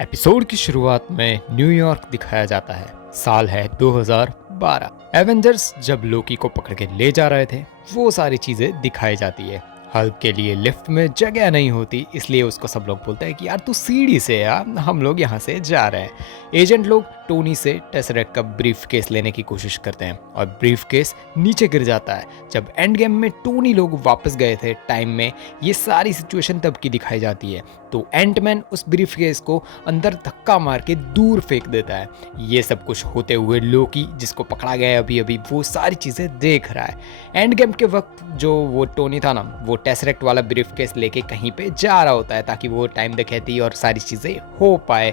Episode की शुरुआत में न्यूयॉर्क दिखाया जाता है। साल है 2012। एवेंजर्स जब लोकी को पकड़ के ले जा रहे थे वो सारी चीजें दिखाई जाती है। हल्क के लिए लिफ्ट में जगह नहीं होती, इसलिए उसको सब लोग बोलते हैं कि यार तू सीढ़ी से आ, हम लोग यहाँ से जा रहे हैं। एजेंट लोग टोनी से टेसरेक्ट का ब्रीफ केस लेने की कोशिश करते हैं और ब्रीफ केस नीचे गिर जाता है। जब एंड गेम में टोनी लोग वापस गए थे टाइम में, ये सारी सिचुएशन तब की दिखाई जाती है। तो एंटमैन उस ब्रीफ केस को अंदर धक्का मार के दूर फेंक देता है। ये सब कुछ होते हुए लोकी, जिसको पकड़ा गया है अभी अभी, वो सारी चीजें देख रहा है। एंड गेम के वक्त जो वो टोनी था ना, वो टेसरेक्ट वाला ब्रीफ केस लेके कहीं पे जा रहा होता है ताकि वो टाइम दिखाती और सारी चीजें हो पाए।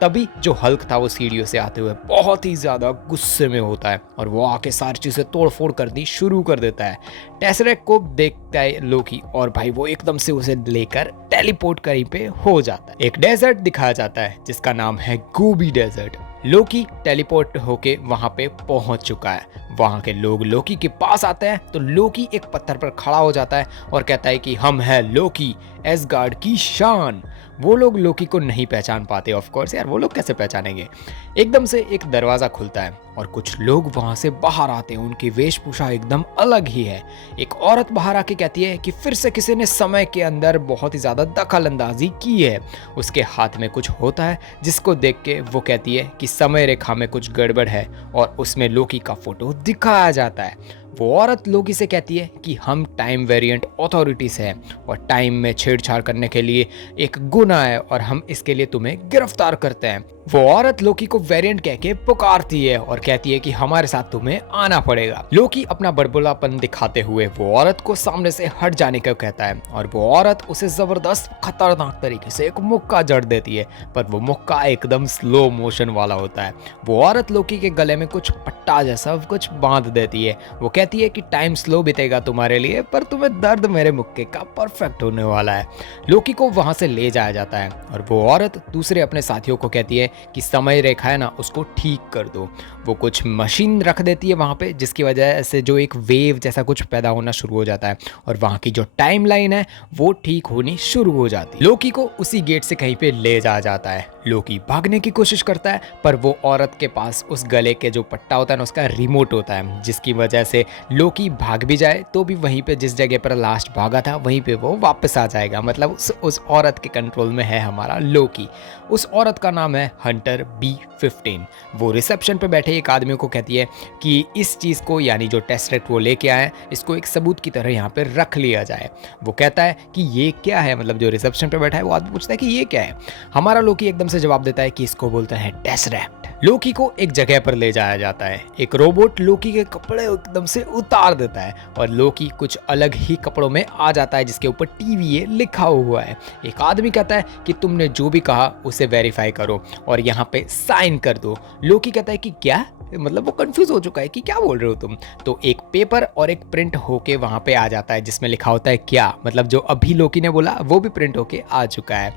तभी जो हल्क था वो सीढ़ियों से आते हुए बहुत ही ज्यादा गुस्से में होता है और वो आके सारी चीजें तोड़फोड़ करनी शुरू कर देता है। टेसरेक्ट को देखता है लोकी और भाई वो एकदम से उसे लेकर टेलीपोर्ट कहीं पे हो जाता है। एक डेजर्ट दिखाया जाता है जिसका नाम है गोबी डेजर्ट। लोकी टेलीपोर्ट होके वहां पे पहुंच चुका है। वहां के लोग लोकी के पास आते हैं तो लोकी एक पत्थर पर खड़ा हो जाता है और कहता है कि हम हैं लोकी, एसगार्ड की शान। वो लोग लोकी को नहीं पहचान पाते। ऑफ कोर्स यार, वो लोग कैसे पहचानेंगे। एकदम से एक दरवाजा खुलता है और कुछ लोग वहां से बाहर आते हैं। उनकी वेशभूषा एकदम अलग ही है। एक औरत बाहर आके कहती है कि फिर से किसी ने समय के अंदर बहुत ही ज्यादा दखल अंदाजी की है। उसके हाथ में कुछ होता है जिसको देख के वो कहती है कि समय रेखा में कुछ गड़बड़ है और उसमें लोकी का फोटो दिखाया जाता है। वो औरत लोकी से कहती है कि हम टाइम वेरिएंट अथॉरिटीज हैं और टाइम में छेड़छाड़ करने के लिए एक गुनाह है और हम इसके लिए तुम्हें गिरफ्तार करते हैं। वो औरत लोकी को वेरिएंट कह के पुकारती है और कहती है कि हमारे साथ तुम्हें आना पड़ेगा। लोकी अपना बड़बोलापन दिखाते हुए वो औरत को सामने से हट जाने का कहता है और वो औरत उसे जबरदस्त खतरनाक तरीके से एक मुक्का जड़ देती है, पर वो मुक्का एकदम स्लो मोशन वाला होता है। वो औरत लोकी के गले में कुछ पट्टा जैसा कुछ बांध देती है। वो कहती है कि टाइम स्लो बीतेगा तुम्हारे लिए, पर तुम्हें दर्द मेरे मुक्के का परफेक्ट होने वाला है। लोकी को वहां से ले जाया जाता है और वो औरत दूसरे अपने साथियों को कहती है कि समय रेखा है ना, उसको ठीक कर दो। वो कुछ मशीन रख देती है वहां पे, जिसकी वजह से जो एक वेव जैसा कुछ पैदा होना शुरू हो जाता है और वहां की जो टाइम लाइन है वो ठीक होनी शुरू हो जाती है। लोकी को उसी गेट से कहीं पे ले जाया जाता है। लोकी भागने की कोशिश करता है, पर वो औरत के पास उस गले के जो पट्टा होता है ना, उसका रिमोट होता है, जिसकी वजह से लोकी भाग भी जाए तो भी वहीं पे जिस जगह पर लास्ट भागा था वहीं पे वो वापस आ जाएगा। मतलब उस औरत के कंट्रोल में है हमारा लोकी। उस औरत का नाम है हंटर B15। वो रिसेप्शन पे बैठे एक आदमी को कहती है कि इस चीज़ को, यानी जो टेसरेक्ट वो लेके आए, इसको एक सबूत की तरह यहाँ पे रख लिया जाए। वो कहता है कि ये क्या है, मतलब जो रिसेप्शन पे बैठा है वो आदमी पूछता है कि ये क्या है। हमारा लोकी एकदम से जवाब देता है कि इसको बोलते हैं टेसरेक्ट। लोकी को एक जगह पर ले जाया जाता है। एक रोबोट लोकी के कपड़े एकदम से उतार देता है और लोकी कुछ अलग ही कपड़ों में आ जाता है जिसके ऊपर TVA लिखा हुआ है। एक आदमी कहता है कि तुमने जो भी कहा उसे वेरीफाई करो और यहाँ पे साइन कर दो। लोकी कहता है कि क्या, मतलब वो कंफ्यूज हो चुका है कि क्या बोल रहे हो तुम। तो एक पेपर और एक प्रिंट होके वहां पे आ जाता है जिसमें लिखा होता है क्या, मतलब जो अभी लोकी ने बोला वो भी प्रिंट होके आ चुका है।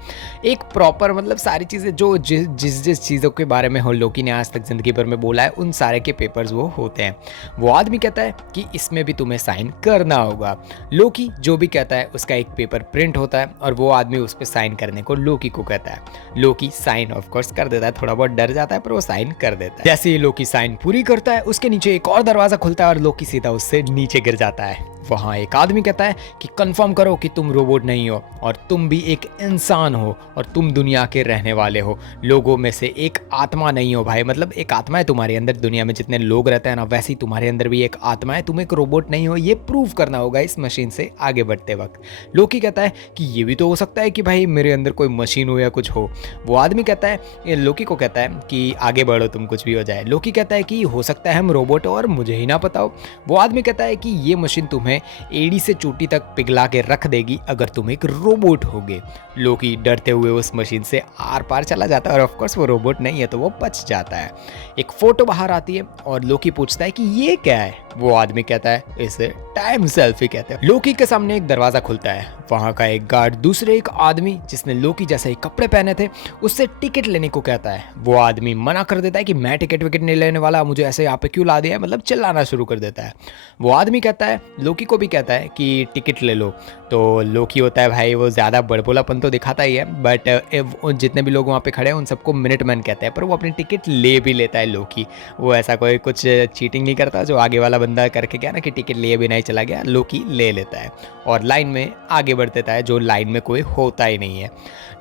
एक प्रॉपर, मतलब सारी चीजें जो जिस चीजों के बारे में हो लोकी ने आज तक जिंदगी भर में बोला है, उन सारे के पेपर्स वो होते हैं। वो आदमी कहता है कि इसमें भी तुम्हें साइन करना होगा। लोकी जो भी कहता है उसका एक पेपर प्रिंट होता है और वो आदमी उस पर साइन करने को लोकी को कहता है। लोकी साइन ऑफ कोर्स कर देता है, थोड़ा बहुत डर जाता है पर वो साइन कर देता है। जैसे ही लोकी साइन पूरी करता है उसके नीचे एक और दरवाजा खुलता है और लोकी सीधा उससे नीचे गिर जाता है। वहां एक आदमी कहता है कि कंफर्म करो कि तुम रोबोट नहीं हो और तुम भी एक इंसान हो और तुम दुनिया के रहने वाले हो, लोगों में से एक आत्मा नहीं हो भाई। मतलब एक आत्मा है तुम्हारे अंदर, दुनिया में जितने लोग रहते हैं ना वैसे ही तुम्हारे अंदर भी एक आत्मा है, तुम एक रोबोट नहीं हो। ये प्रूव करना होगा इस मशीन से आगे बढ़ते वक्त। लोकी कहता है कि ये भी तो हो सकता है कि भाई मेरे अंदर कोई मशीन हो या कुछ हो। वो आदमी कहता है, लोकी को कहता है कि आगे बढ़ो, तुम कुछ भी हो जाए। लोकी कहता है कि हो सकता है हम रोबोट हो और मुझे ही ना पता हो। वो आदमी कहता है कि ये मशीन तुम्हें एड़ी से चोटी तक पिघला के रख देगी अगर तुम एक रोबोट होगे। लोकी डरते हुए उस मशीन से आर पार चला जाता है और ऑफ कोर्स वो रोबोट नहीं है तो वो बच जाता है। एक फोटो बाहर आती है और लोकी पूछता है कि ये क्या है। वो आदमी कहता है इसे टाइम सेल्फी कहते हैं। लोकी के सामने एक दरवाजा खुलता है। वहां का एक गार्ड दूसरे एक आदमी जिसने लोकी जैसे ही कपड़े पहने थे उससे टिकट लेने को कहता है। वो आदमी मना कर देता है कि मैं टिकट विकेट नहीं लेने वाला, मुझे ऐसे यहाँ पे क्यों ला दिया है, मतलब चिल्लाना शुरू कर देता है। वो आदमी कहता है, लोकी को भी कहता है कि टिकट ले लो। तो लोकी होता है भाई वो ज़्यादा बड़बोलापन तो दिखाता ही है, बट जितने भी लोग वहाँ पे खड़े हैं उन सबको मिनट मैन कहते हैं, पर वो अपनी टिकट ले भी लेता है लोकी। वो ऐसा कोई कुछ चीटिंग नहीं करता, जो आगे वाला बंदा करके क्या ना कि टिकट लिए भी नहीं चला गया, लोकी ले लेता है और लाइन में आगे बढ़ देता है, जो लाइन में कोई होता ही नहीं है।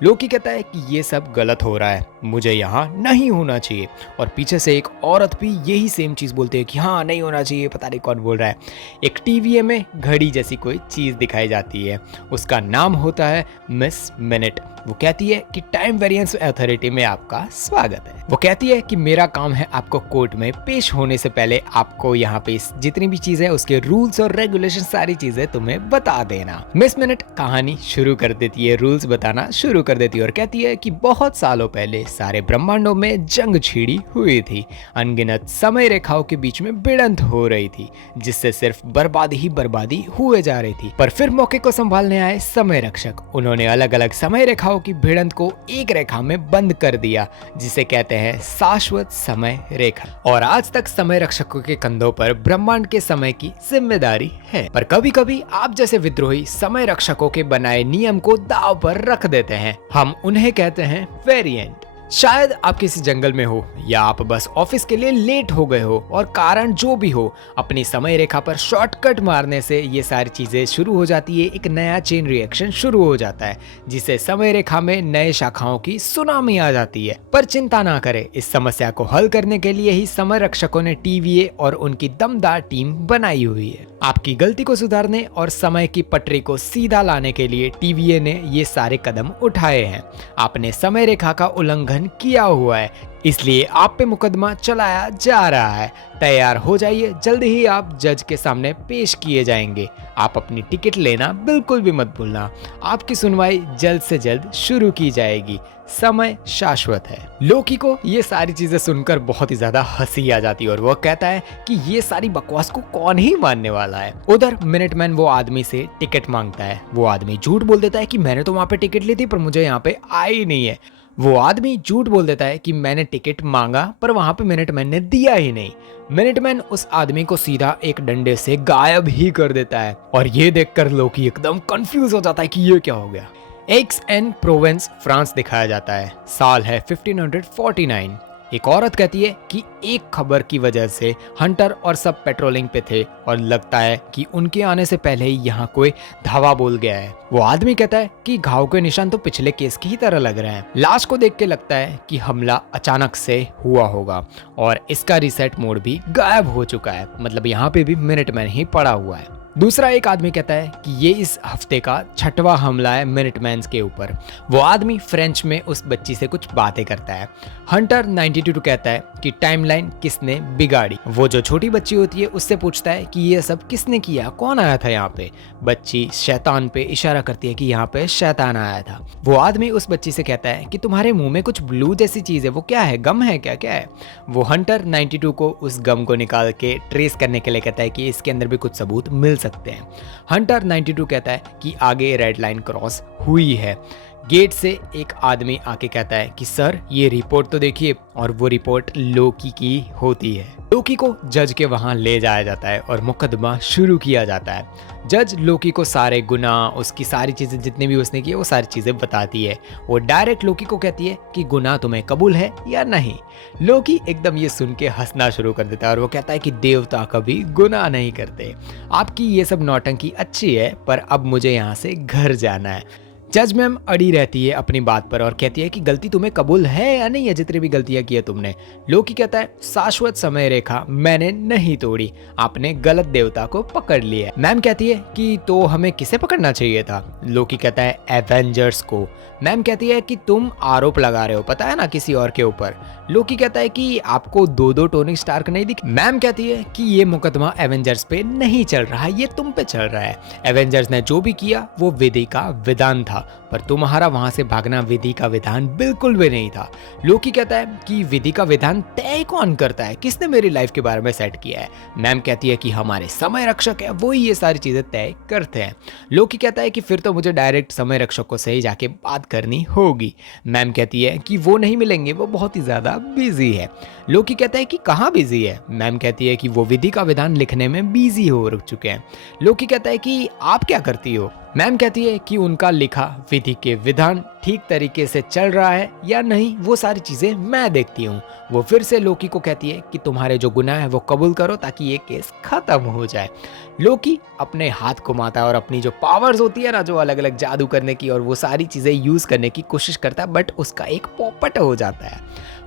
लोकी कहता है कि ये सब गलत हो रहा है, मुझे यहाँ नहीं होना चाहिए। और पीछे से एक औरत भी यही सेम चीज़ बोलती है कि हाँ नहीं होना चाहिए, पता नहीं कौन बोल रहा है। एक टीवी में घड़ी जैसी कोई चीज़ दिखाई जाती है, उसका नाम होता है मिस मिनट। वो कहती है कि टाइम वेरिएंस अथॉरिटी में आपका स्वागत है। वो कहती है कि मेरा काम है आपको कोर्ट में पेश होने से पहले आपको यहाँ पे जितनी भी चीजें उसके रूल्स और रेगुलेशन सारी चीजें तुम्हें बता देना। मिस मिनट कहानी शुरू कर देती है, रूल्स बताना शुरू कर देती है और कहती है कि बहुत सालों पहले सारे ब्रह्मांडों में जंग छिड़ी हुई थी, अनगिनत समय रेखाओं के बीच में भिड़ंत हो रही थी, जिससे सिर्फ बर्बादी ही बर्बादी हुए जा रही थी। पर फिर मौके को संभालने आए समय रक्षक, उन्होंने अलग अलग समय रेखाओं की भिड़ंत को एक रेखा में बंद कर दिया, जिसे कहते हैं शाश्वत समय रेखा। और आज तक समय रक्षकों के कंधों पर ब्रह्मांड के समय की जिम्मेदारी है। पर कभी कभी आप जैसे विद्रोही समय रक्षकों के बनाए नियम को दांव पर रख देते हैं, हम उन्हें कहते हैं वेरिएंट। शायद आप किसी जंगल में हो या आप बस ऑफिस के लिए लेट हो गए हो, और कारण जो भी हो अपनी समय रेखा पर शॉर्टकट मारने से ये सारी चीजें शुरू हो जाती है, एक नया चेन रिएक्शन शुरू हो जाता है, जिससे समय रेखा में नए शाखाओं की सुनामी आ जाती है। पर चिंता ना करें, इस समस्या को हल करने के लिए ही समय रक्षकों ने टीवीए और उनकी दमदार टीम बनाई हुई है। आपकी गलती को सुधारने और समय की पटरी को सीधा लाने के लिए टीवीए ने ये सारे कदम उठाए हैं। आपने समय रेखा का उल्लंघन किया हुआ है, इसलिए आप पे मुकदमा चलाया जा रहा है। तैयार हो जाइए, जल्द ही आप जज के सामने पेश किए जाएंगे। आप अपनी टिकट लेना बिल्कुल भी मत भूलना। आपकी सुनवाई जल्द से जल्द शुरू की जाएगी। समय शाश्वत है। लोकी को ये सारी चीजें सुनकर बहुत ही ज्यादा हंसी आ जाती है और वो कहता है कि ये सारी बकवास को कौन ही मानने वाला है। उधर मिनटमैन वो आदमी से टिकट मांगता है। वो आदमी झूठ बोल देता है कि मैंने तो वहां पे टिकट ली थी पर मुझे यहाँ पे आई नहीं है। वो आदमी झूठ बोल देता है कि मैंने टिकट मांगा पर वहां पे मिनटमैन ने दिया ही नहीं। मिनटमैन उस आदमी को सीधा एक डंडे से गायब ही कर देता है और ये देखकर लोकी एकदम कंफ्यूज हो जाता है कि ये क्या हो गया। एक्स-एन-प्रोवेंस फ्रांस दिखाया जाता है। साल है 1549। एक औरत कहती है कि एक खबर की वजह से हंटर और सब पेट्रोलिंग पे थे और लगता है कि उनके आने से पहले ही यहाँ कोई धावा बोल गया है। वो आदमी कहता है कि घाव के निशान तो पिछले केस की ही तरह लग रहे हैं। लाश को देख के लगता है कि हमला अचानक से हुआ होगा और इसका रीसेट मोड भी गायब हो चुका है, मतलब यहाँ पे भी मिनटमैन ही पड़ा हुआ है। दूसरा एक आदमी कहता है कि ये इस हफ्ते का 6वां हमला है मिनटमैन्स के ऊपर। वो आदमी फ्रेंच में उस बच्ची से कुछ बातें करता है। हंटर 92 कहता है कि टाइमलाइन किसने बिगाड़ी। वो जो छोटी बच्ची होती है उससे पूछता है कि ये सब किसने किया, कौन आया था यहाँ पे। बच्ची शैतान पे इशारा करती है कि यहाँ पे शैतान आया था। वो आदमी उस बच्ची से कहता है कि तुम्हारे मुंह में कुछ ब्लू जैसी चीज है, वो क्या है, गम है क्या, क्या है। वो हंटर 92 को उस गम को निकाल के ट्रेस करने के लिए कहता है कि इसके अंदर भी कुछ सबूत मिल सकते हैं। हंटर 92 कहता है कि आगे रेड लाइन क्रॉस हुई है। गेट से एक आदमी आके कहता है कि सर ये रिपोर्ट तो देखिए, और वो रिपोर्ट लोकी की होती है। लोकी को जज के वहां ले जाया जाता है और मुकदमा शुरू किया जाता है। जज लोकी को सारे गुनाह, उसकी सारी चीजें जितनी भी उसने की वो सारी चीजें बताती है। वो डायरेक्ट लोकी को कहती है कि गुनाह तुम्हें कबूल है या नहीं। लोकी एकदम ये सुन के हंसना शुरू कर देता है और वो कहता है कि देवता कभी गुनाह नहीं करते। आपकी ये सब नौटंकी अच्छी है पर अब मुझे यहाँ से घर जाना है। जज मैम अड़ी रहती है अपनी बात पर और कहती है कि गलती तुम्हें कबूल है या नहीं है, जितनी भी गलतियां की है तुमने। लोकी कहता है शाश्वत समय रेखा मैंने नहीं तोड़ी, आपने गलत देवता को पकड़ लिया। मैम कहती है कि तो हमें किसे पकड़ना चाहिए था। लोकी कहता है एवेंजर्स को। मैम कहती है कि तुम आरोप लगा रहे हो, पता है ना, किसी और के ऊपर। लोकी कहता है कि आपको दो टोनी स्टार्क नहीं दिखे। मैम कहती है कि ये मुकदमा एवेंजर्स पे नहीं चल रहा है, ये तुम पे चल रहा है। एवेंजर्स ने जो भी किया वो विधि का विधान था, पर तुम्हारा वहां से भागना विधि का विधान बिल्कुल भी नहीं था। लोकी कहता है कि विधि का विधान तय कौन करता है, किसने मेरी लाइफ के बारे में सेट किया है। मैम कहती है कि हमारे समय रक्षक है, वो ही ये सारी चीजें तय करते हैं। लोकी कहता है कि फिर तो मुझे डायरेक्ट समय रक्षक से ही जाके बात करनी होगी। मैम कहती है कि वो नहीं मिलेंगे, वो बहुत ही ज्यादा बिजी है। लोकी कहता है कि कहाँ बिजी है। मैम कहती है कि वो विधि का विधान लिखने में बिजी हो चुके हैं। लोकी कहता है कि आप क्या करती हो। मैम कहती है कि उनका लिखा विधि के विधान ठीक तरीके से चल रहा है या नहीं, वो सारी चीजें मैं देखती हूँ। वो फिर से लोकी को कहती है कि तुम्हारे जो गुनाह है वो कबूल करो ताकि ये केस खत्म हो जाए। लोकी अपने हाथ घुमाता है और अपनी जो पावर्स होती है ना, जो अलग अलग जादू करने की और वो सारी चीजें यूज करने की कोशिश करता है, बट उसका एक पोपट हो जाता है।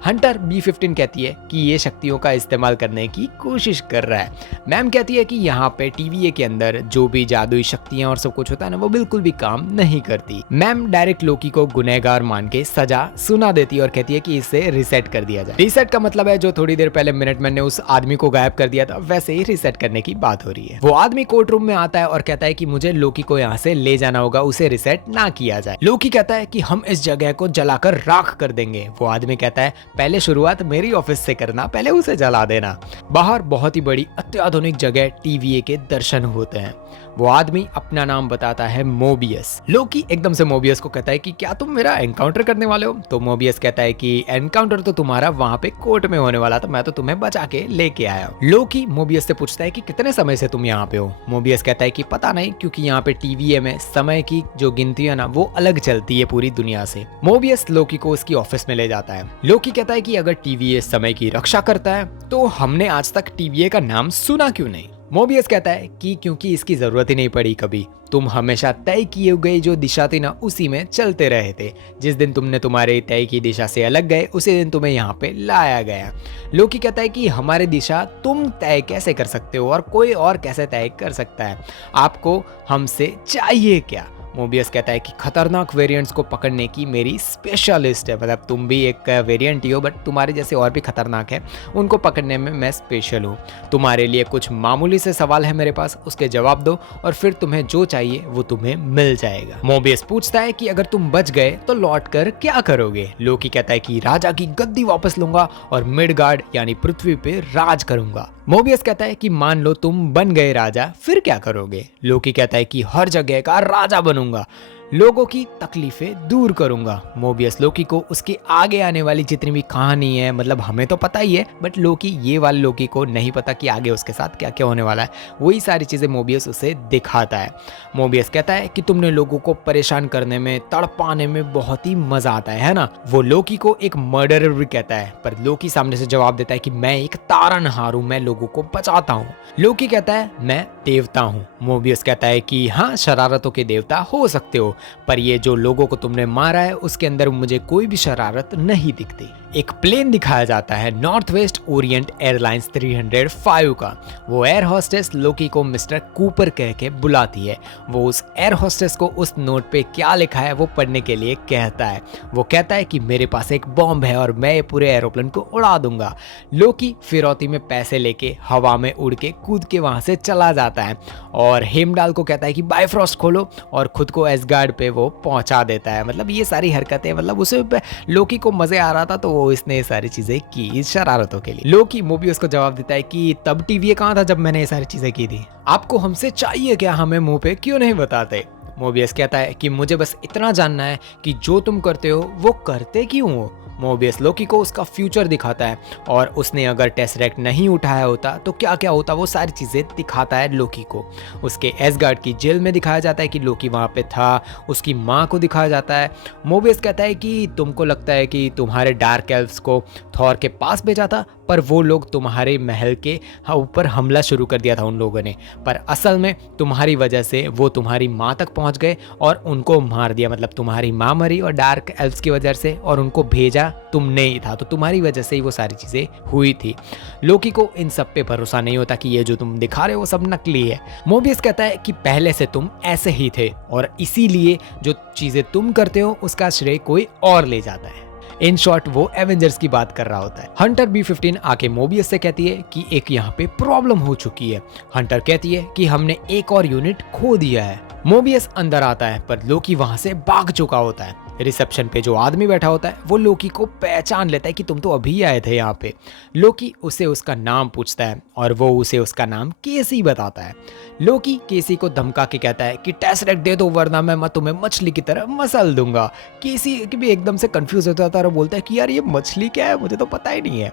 हंटर B15 कहती है कि ये शक्तियों का इस्तेमाल करने की कोशिश कर रहा है। मैम कहती है कि यहाँ पे TVA के अंदर जो भी जादुई शक्तियां और सब कुछ होता है ना, वो बिल्कुल भी काम नहीं करती। मैम डायरेक्ट लोकी को गुनहगार मान के सजा सुना देती है और कहती है कि इसे रिसेट कर दिया जाए। रिसेट का मतलब है जो थोड़ी देर पहले मिनटमैन ने उस आदमी को गायब कर दिया था, वैसे ही रिसेट करने की बात हो रही है। वो आदमी कोर्ट रूम में आता है और कहता है कि मुझे लोकी को यहाँ से ले जाना होगा, उसे रिसेट ना किया जाए। लोकी कहता है कि हम इस जगह को जलाकर राख कर देंगे। वो आदमी कहता है पहले शुरुआत मेरी ऑफिस से करना, पहले उसे जला देना। बाहर बहुत ही बड़ी अत्याधुनिक जगह TVA के दर्शन होते हैं। वो आदमी अपना नाम बताता है मोबियस। लोकी एकदम से मोबियस को कहता है कि क्या तुम मेरा एनकाउंटर करने वाले हो। तो मोबियस कहता है कि एनकाउंटर तो तुम्हारा वहां पे कोर्ट में होने वाला था, मैं तो तुम्हें बचा के लेके आया हूँ। लोकी मोबियस से पूछता है कि कितने समय से तुम यहाँ पे हो। मोबियस कहता है कि पता नहीं, क्योंकि यहाँ पे TVA में समय की जो गिनती है ना, वो अलग चलती है पूरी दुनिया से। मोबियस लोकी को उसकी ऑफिस में ले जाता है। लोकी कहता है कि अगर TVA समय की रक्षा करता है तो हमने आज तक TVA का नाम सुना क्यों नहीं। मोबियस कहता है कि क्योंकि इसकी जरूरत ही नहीं पड़ी कभी, तुम हमेशा तय किए गए जो दिशा थी ना, उसी में चलते रहे थे। जिस दिन तुमने तुम्हारे तय की दिशा से अलग गए, उसी दिन तुम्हें यहाँ पे लाया गया। लोकी कहता है कि हमारी दिशा तुम तय कैसे कर सकते हो और कोई और कैसे तय कर सकता है, आपको हमसे चाहिए क्या। मोबियस कहता है कि खतरनाक वेरिएंट्स को पकड़ने की मेरी स्पेशलिस्ट है, मतलब तुम भी एक वेरिएंट ही हो, बट तुम्हारे जैसे और भी खतरनाक है, उनको पकड़ने में मैं स्पेशल हूँ। तुम्हारे लिए कुछ मामूली से सवाल है मेरे पास, उसके जवाब दो और फिर तुम्हें जो चाहिए वो तुम्हें मिल जाएगा। मोबियस पूछता है कि अगर तुम बच गए तो लौट कर क्या करोगे। लोकी कहता है कि राजा की गद्दी वापस लूंगा और मिडगार्ड यानी पृथ्वी पे राज करूंगा। मोबियस कहता है कि मान लो तुम बन गए राजा, फिर क्या करोगे। लोकी कहता है कि हर जगह का राजा बनूंगा, लोगों की तकलीफें दूर करूंगा। मोबियस लोकी को उसके आगे आने वाली जितनी भी कहानी है, मतलब हमें तो पता ही है, बट लोकी ये वाले लोकी को नहीं पता कि आगे उसके साथ क्या क्या होने वाला है। वही सारी चीजें मोबियस उसे दिखाता है। मोबियस कहता है कि तुमने लोगों को परेशान करने में, तड़पाने में बहुत ही मजा आता है ना। वो लोकी को एक मर्डरर भी कहता है, पर लोकी सामने से जवाब देता है कि मैं एक तारनहार हूं, मैं लोगों को बचाता हूँ। लोकी कहता है मैं देवता हूँ। मोबियस कहता है कि हाँ, शरारतों के देवता हो सकते हो, पर ये जो लोगों को तुमने मारा है उसके अंदर मुझे कोई भी शरारत नहीं दिखती। एक प्लेन दिखाया जाता है नॉर्थ वेस्ट ओरिएंट एयरलाइंस 305 का। वो एयर होस्टेस लोकी को मिस्टर कूपर कह के बुलाती है। वो उस एयर होस्टेस को उस नोट पे क्या लिखा है वो पढ़ने के लिए कहता है। वो कहता है कि मेरे पास एक बॉम्ब है और मैं ये पूरे एरोप्लेन को उड़ा दूंगा। लोकी फिरौती में पैसे लेके हवा में उड़ के कूद के वहां से चला जाता है और हेमडाल को कहता है कि बायफ्रॉस्ट खोलो और खुद को एसगार्ड पे वो पहुंचा देता है। मतलब ये सारी हरकतें, मतलब उसे लोकी को मजे आ रहा था तो वो इसने ये सारी चीजें की इस शरारतों के लिए। लोकी मोबियस को जवाब देता है कि तब TVA कहाँ था जब मैंने ये सारी चीजें की थी, आपको हमसे चाहिए क्या, हमें मुंह पे क्यों नहीं बताते। मोबियस कहता है कि मुझे बस इतना जानना है कि जो तुम करते हो वो करते क्यों हो। मोबियस लोकी को उसका फ्यूचर दिखाता है और उसने अगर टेसरेक्ट नहीं उठाया होता तो क्या क्या होता, वो सारी चीज़ें दिखाता है लोकी को। उसके एसगार्ड की जेल में दिखाया जाता है कि लोकी वहाँ पे था, उसकी माँ को दिखाया जाता है। मोबियस कहता है कि तुमको लगता है कि तुम्हारे डार्क एल्व्स को थॉर के पास भेजा था, पर वो लोग तुम्हारे महल के ऊपर हमला शुरू कर दिया था उन लोगों ने, पर असल में तुम्हारी वजह से वो तुम्हारी माँ तक पहुँच गए और उनको मार दिया। मतलब तुम्हारी माँ मरी और डार्क एल्व्स की वजह से, और उनको भेजा तुमने ही था, तो तुम्हारी वजह से ही वो सारी चीज़ें हुई थी। लोकी को इन सब पे भरोसा नहीं होता कि ये जो तुम दिखा रहे हो वो सब नकली है। मोबियस कहता है कि पहले से तुम ऐसे ही थे और इसीलिए जो चीज़ें तुम करते हो उसका श्रेय कोई और ले जाता है। इन शॉर्ट वो एवेंजर्स की बात कर रहा होता है। हंटर B-15 आके मोबियस से कहती है कि एक यहाँ पे प्रॉब्लम हो चुकी है। हंटर कहती है कि हमने एक और यूनिट खो दिया है। मोबियस अंदर आता है पर लोकी वहां से भाग चुका होता है। रिसेप्शन पे जो आदमी बैठा होता है वो लोकी को पहचान लेता है कि तुम तो अभी आए थे यहाँ पे। लोकी उसे उसका नाम पूछता है और वो उसे उसका नाम केसी बताता है। लोकी केसी को धमका के कहता है कि टेसरेक्ट दे दो वरना मैं तुम्हें मछली की तरह मसल दूंगा। केसी भी एकदम से कंफ्यूज हो जाता है और बोलता है कि यार ये मछली क्या है, मुझे तो पता ही नहीं है।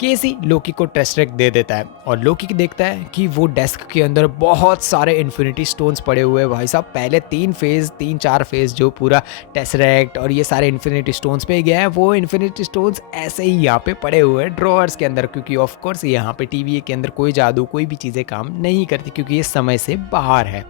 केसी लोकी को टेसरेक्ट दे देता है और लोकी देखता है कि वो डेस्क के अंदर बहुत सारे इन्फिनिटी स्टोन्स पड़े हुए हैं। भाई साहब पहले 3-4 फेज जो पूरा टेसरेक्ट और ये सारे इन्फिनिटी स्टोन्स पे गया है, वो इन्फिनिटी स्टोन्स ऐसे ही यहाँ पे पड़े हुए हैं ड्रॉअर्स के अंदर, क्योंकि ऑफ कोर्स यहाँ पे टीवी के अंदर कोई जादू कोई भी चीज़ें काम नहीं करती क्योंकि ये समय से बाहर है।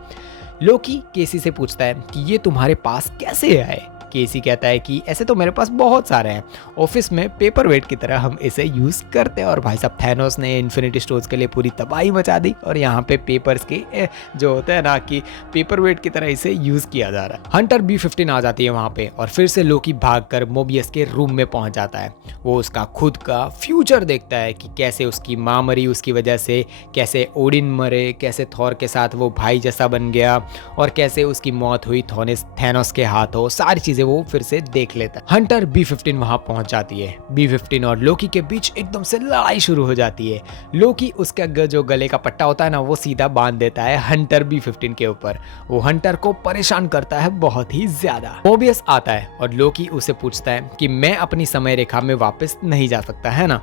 लोकी केसी से पूछता है कि ये तुम्हारे पास कैसे आए। केसी कहता है कि ऐसे तो मेरे पास बहुत सारे हैं, ऑफिस में पेपर वेट की तरह हम इसे यूज़ करते हैं। और भाई साहब थैनोस ने इन्फिनिटी स्टोन्स के लिए पूरी तबाही मचा दी और यहाँ पे पेपर्स के जो होते हैं ना कि पेपर वेट की तरह इसे यूज़ किया जा रहा है। हंटर B-15 आ जाती है वहाँ पे और फिर से लोकी भागकर मोबियस के रूम में पहुँच जाता है। वो उसका खुद का फ्यूचर देखता है कि कैसे उसकी माँ मरी उसकी वजह से, कैसे ओडिन मरे, कैसे थॉर के साथ वो भाई जैसा बन गया और कैसे उसकी मौत हुई थैनोस के हाथों। सारी चीज़ें वो फिर से देख लेता है। हंटर B-15 वहां पहुंच जाती है। B-15 और लोकी के बीच एकदम से लड़ाई शुरू हो जाती है। लोकी उसका जो गले का पट्टा होता है ना वो सीधा बांध देता है हंटर B-15 के ऊपर। वो हंटर को परेशान करता है बहुत ही ज्यादा। मोबियस आता है और लोकी उसे पूछता है कि मैं अपनी समय रेखा में वापस नहीं जा सकता है ना।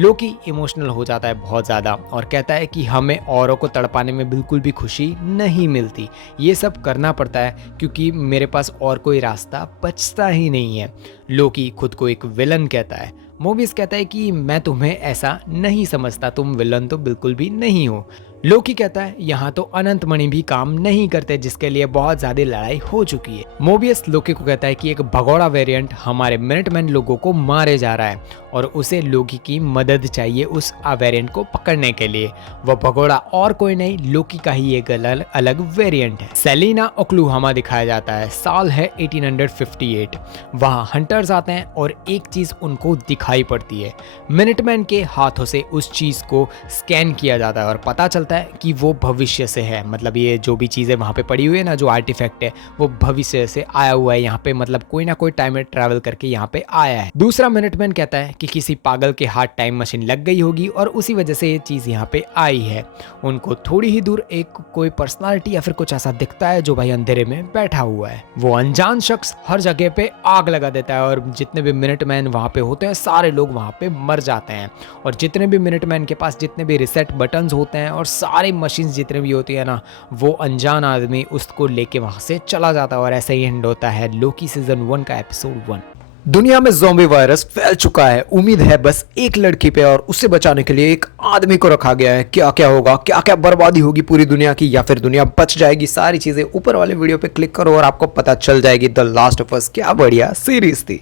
लोकी इमोशनल हो जाता है बहुत ज्यादा और कहता है कि हमें औरों को तड़पाने में बिल्कुल भी खुशी नहीं मिलती, ये सब करना पड़ता है क्योंकि मेरे पास और कोई रास्ता बचता ही नहीं है। लोकी खुद को एक विलन कहता है। मोबियस कहता है कि मैं तुम्हें ऐसा नहीं समझता, तुम विलन तो बिल्कुल भी नहीं हो। लोकी कहता है यहाँ तो अनंत मणि भी काम नहीं करते जिसके लिए बहुत ज्यादा लड़ाई हो चुकी है। मोबियस लोकी को कहता है कि एक भगोड़ा वेरिएंट हमारे मिनटमैन लोगों को मारे जा रहा है और उसे लोकी की मदद चाहिए उस वेरिएंट को पकड़ने के लिए। वह भगोड़ा और कोई नहीं लोकी का ही एक अलग वेरिएंट है। सेलिना ओक्लूहामा दिखाया जाता है। साल है 1858। वहाँ हंटर्स आते हैं और एक चीज उनको दिखाई पड़ती है। मिनटमैन के हाथों से उस चीज को स्कैन किया जाता है और पता चलता है कि वो भविष्य से है। मतलब ये जो भी चीजें वहां पे पड़ी हुई है ना, जो आर्टिफैक्ट है वो भविष्य से आया हुआ है यहाँ पे, मतलब कोई ना कोई टाइम में ट्रैवल करके यहाँ पे आया है। दूसरा मिनटमैन कहता है कि किसी पागल के हाथ टाइम मशीन लग गई होगी और उसी वजह से ये चीज यहाँ पे आई है। उनको थोड़ी ही दूर एक कोई पर्सनालिटी या फिर कुछ ऐसा दिखता है जो भाई अंधेरे में बैठा हुआ है। वो अनजान शख्स हर जगह पे आग लगा देता है और जितने भी मिनटमैन वहां पे होते हैं सारे लोग वहां पे मर जाते हैं। और जितने भी मिनटमैन के पास जितने भी रिसेट बटन्स होते हैं और सारी मशीन जितने भी होती है ना, वो अनजान आदमी उसको लेके वहां से चला जाता है। और ऐसा ही एंड होता है लोकी सीजन 1 का एपिसोड 1। दुनिया में ज़ॉम्बी वायरस फैल चुका है। उम्मीद है बस एक लड़की पे और उसे बचाने के लिए एक आदमी को रखा गया है। क्या क्या होगा, क्या क्या बर्बादी होगी पूरी दुनिया की, या फिर दुनिया बच जाएगी, सारी चीजें ऊपर वाले वीडियो पे क्लिक करो और आपको पता चल जाएगी। द लास्ट ऑफ अस क्या बढ़िया सीरीज थी।